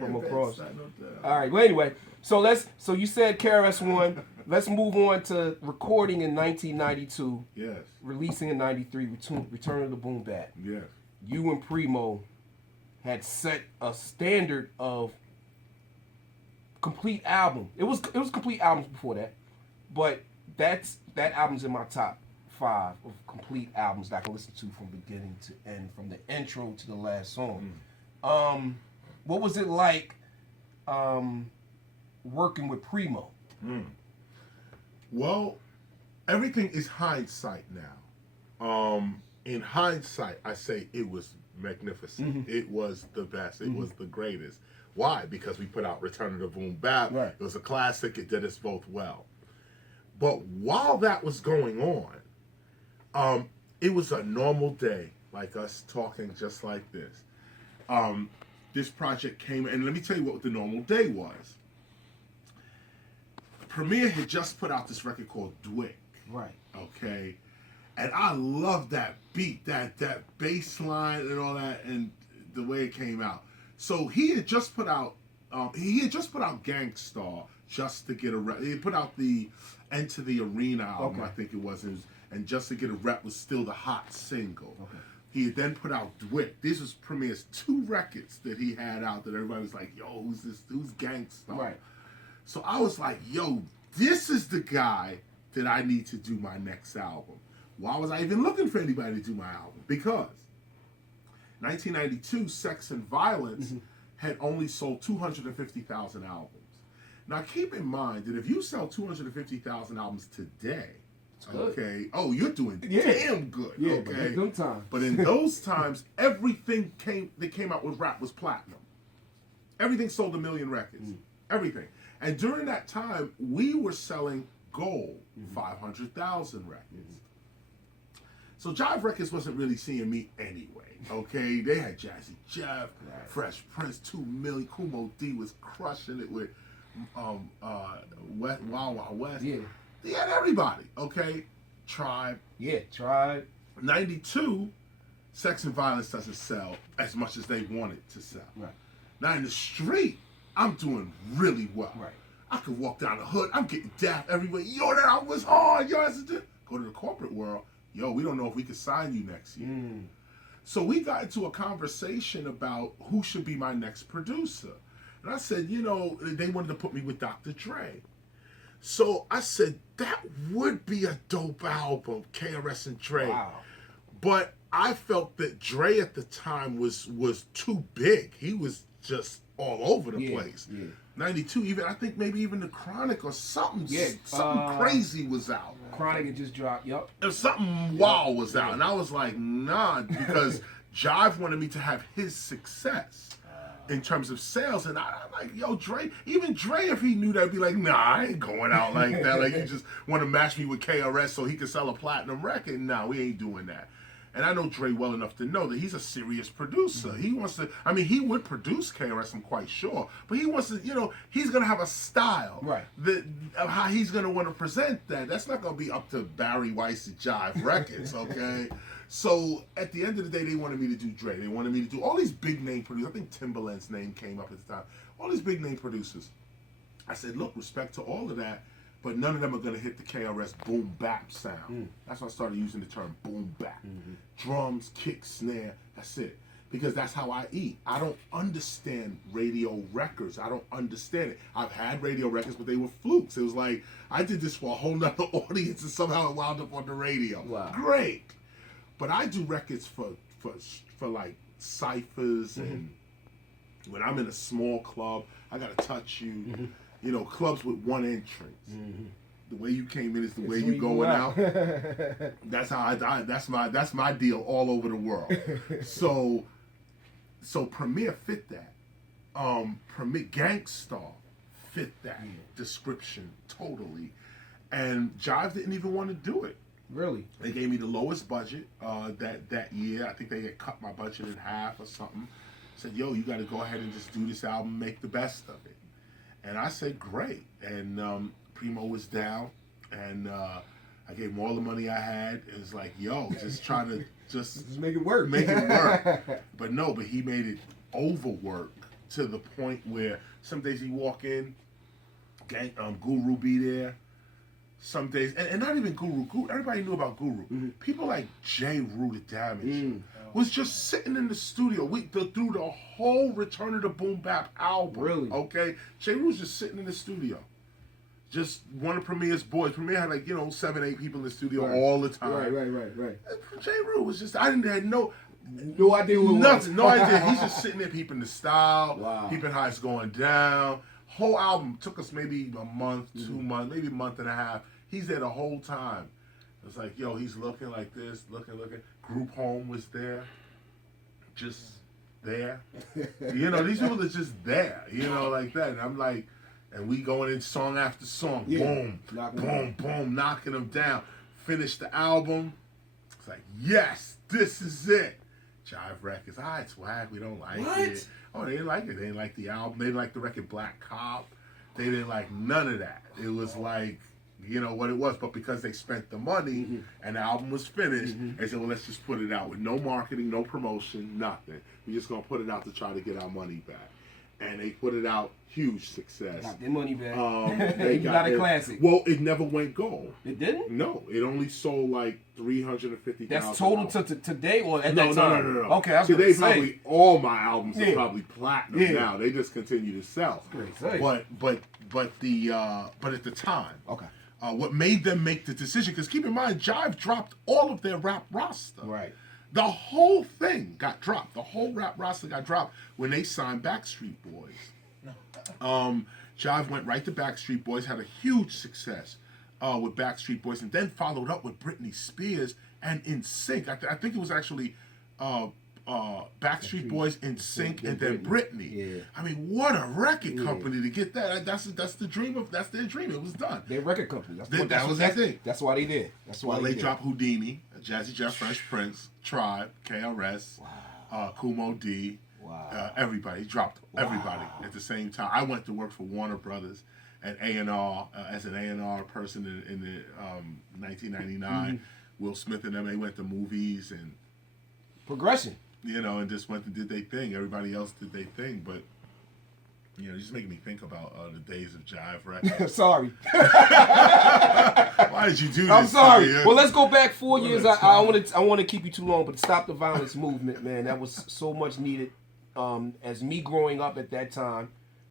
from across. No doubt. All right. Well, anyway, so you said KRS One. Let's move on to recording in 1992. Yes. Releasing in '93. Return of the Boom Bap. Yes. You and Primo had set a standard of complete album. It was complete albums before that, but that album's in my top 5 of complete albums that I can listen to from beginning to end, from the intro to the last song. What was it like working with Primo? Well, everything is hindsight now. In hindsight, I say it was magnificent. It was the best. It was the greatest. Why? Because we put out Return of the Boom Bap. Right. It was a classic. It did us both well. But while that was going on, it was a normal day, like us talking just like this. This project came, and let me tell you what the normal day was. Premier had just put out this record called Dwick. Right. Okay. And I love that beat, that bass line and all that, and the way it came out. So he had just put out Gangstar just to get a rep. He put out the Enter the Arena album, I think it was, and Just to Get a Rep was still the hot single. Okay. He had then put out Dwick. This was Premier's 2 records that he had out that everybody was like, yo, who's this? Who's Gangstar? Right. So I was like, yo, this is the guy that I need to do my next album. Why was I even looking for anybody to do my album? Because 1992, Sex and Violence had only sold 250,000 albums. Now keep in mind that if you sell 250,000 albums today, okay, oh, you're doing damn good. Yeah, okay. But times. But in those times, everything that came out with rap was platinum. Everything sold 1 million records. Everything. And during that time, we were selling gold, 500,000 records. So Jive Records wasn't really seeing me anyway, okay? They had Jazzy Jeff, Fresh Prince, 2 million. Kumo D was crushing it with Wild Wild West. Yeah. They had everybody, okay? Tribe. Yeah, Tribe. 92, Sex and Violence doesn't sell as much as they want it to sell. Right. Now in the street, I'm doing really well. Right. I could walk down the hood. I'm getting dapped everywhere. Yo, that album was hard. Yo, go to the corporate world. Yo, we don't know if we could sign you next year. So we got into a conversation about who should be my next producer. And I said, they wanted to put me with Dr. Dre. So I said, that would be a dope album, KRS and Dre. Wow. But I felt that Dre at the time was too big. He was just all over the place. Yeah. 92, I think maybe even the Chronic or something crazy was out. Chronic had just dropped, If something wow was out. And I was like, nah, because Jive wanted me to have his success in terms of sales. And I'm like, yo, Dre, even Dre, if he knew that, would be like, nah, I ain't going out like that. Like, you just want to match me with KRS so he can sell a platinum record. No, we ain't doing that. And I know Dre well enough to know that he's a serious producer. He wants to, he would produce KRS, I'm quite sure. But he wants to, he's going to have a style. Right. Of how he's going to want to present that. That's not going to be up to Barry Weiss and Jive Records, okay? So at the end of the day, they wanted me to do Dre. They wanted me to do all these big name producers. I think Timbaland's name came up at the time. All these big name producers. I said, look, respect to all of that, but none of them are going to hit the KRS boom bap sound. That's why I started using the term boom bap. Drums, kick, snare, that's it. Because that's how I eat. I don't understand radio records. I don't understand it. I've had radio records, but they were flukes. It was like, I did this for a whole nother audience and somehow it wound up on the radio. Wow. Great. But I do records for like ciphers and when I'm in a small club, I gotta touch you. Clubs with one entrance. The way you came in is the way you going out. That's how I die. That's my deal all over the world. So Premier fit that. Premier Gangstar fit that description totally. And Jive didn't even want to do it. Really? They gave me the lowest budget that year. I think they had cut my budget in half or something. Said, yo, you got to go ahead and just do this album, make the best of it. And I said, great. And Primo was down, and I gave him all the money I had. It was like, yo, just trying to just make it work. Make it work. But he made it overwork to the point where some days you walk in, Guru be there. Some days, and not even Guru. Everybody knew about Guru. Mm-hmm. People like J. Rue the Damage was just sitting in the studio through the whole Return of the Boom Bap album. Really? Okay? J. Rue's just sitting in the studio. Just one of Premier's boys. Premier had 7, 8 people in the studio all the time. Right. J. Rue was just, I had no idea what nothing, no idea. He's just sitting there peeping the style, Wow. peeping how it's going down. Whole album took us maybe a month, 2 months, maybe a month and a half. He's there the whole time. It's like, yo, he's looking like this, looking. Group Home was there, just there. These people are just there, like that. And I'm like, and we going in song after song, boom, boom, knocking them down. Finish the album. It's like, yes, this is it. Jive Records, it's swag, we don't like it. Oh, they didn't like it. They didn't like the album. They didn't like the record Black Cop. They didn't like none of that. It was like, what it was. But because they spent the money and the album was finished, they said, well, let's just put it out with no marketing, no promotion, nothing. We're just going to put it out to try to get our money back. And they put it out, huge success. Got their money back. They got a classic. Well, it never went gold. It didn't? No, it only sold like 350,000. That's total to today or at that time? No. Okay, I was today gonna say. probably all my albums are probably platinum now. They just continue to sell. But at the time, okay. What made them make the decision? Because keep in mind, Jive dropped all of their rap roster. Right. The whole thing got dropped. The whole rap roster got dropped when they signed Backstreet Boys. Jive went right to Backstreet Boys, had a huge success with Backstreet Boys, and then followed up with Britney Spears and NSYNC. I think it was actually Backstreet Boys, NSYNC, and then Britney. Yeah. I mean, what a record company to get that. That's the dream that's their dream. It was done. Their record company. That was their thing. That's why they did. That's why they dropped Houdini, Jazzy Jeff, Fresh Prince, Tribe, KRS, Kumo D. Wow. Everybody dropped everybody at the same time. I went to work for Warner Brothers at A&R as an A&R person in the 1999. Will Smith and them, they went to movies and progression. And just went and did their thing. Everybody else did their thing, but just making me think about the days of Jive Records. Sorry. Why did you do this? I'm sorry. Well, let's go back 4 years. I want to keep you too long, but Stop the Violence movement, man, that was so much needed. As me growing up at that time,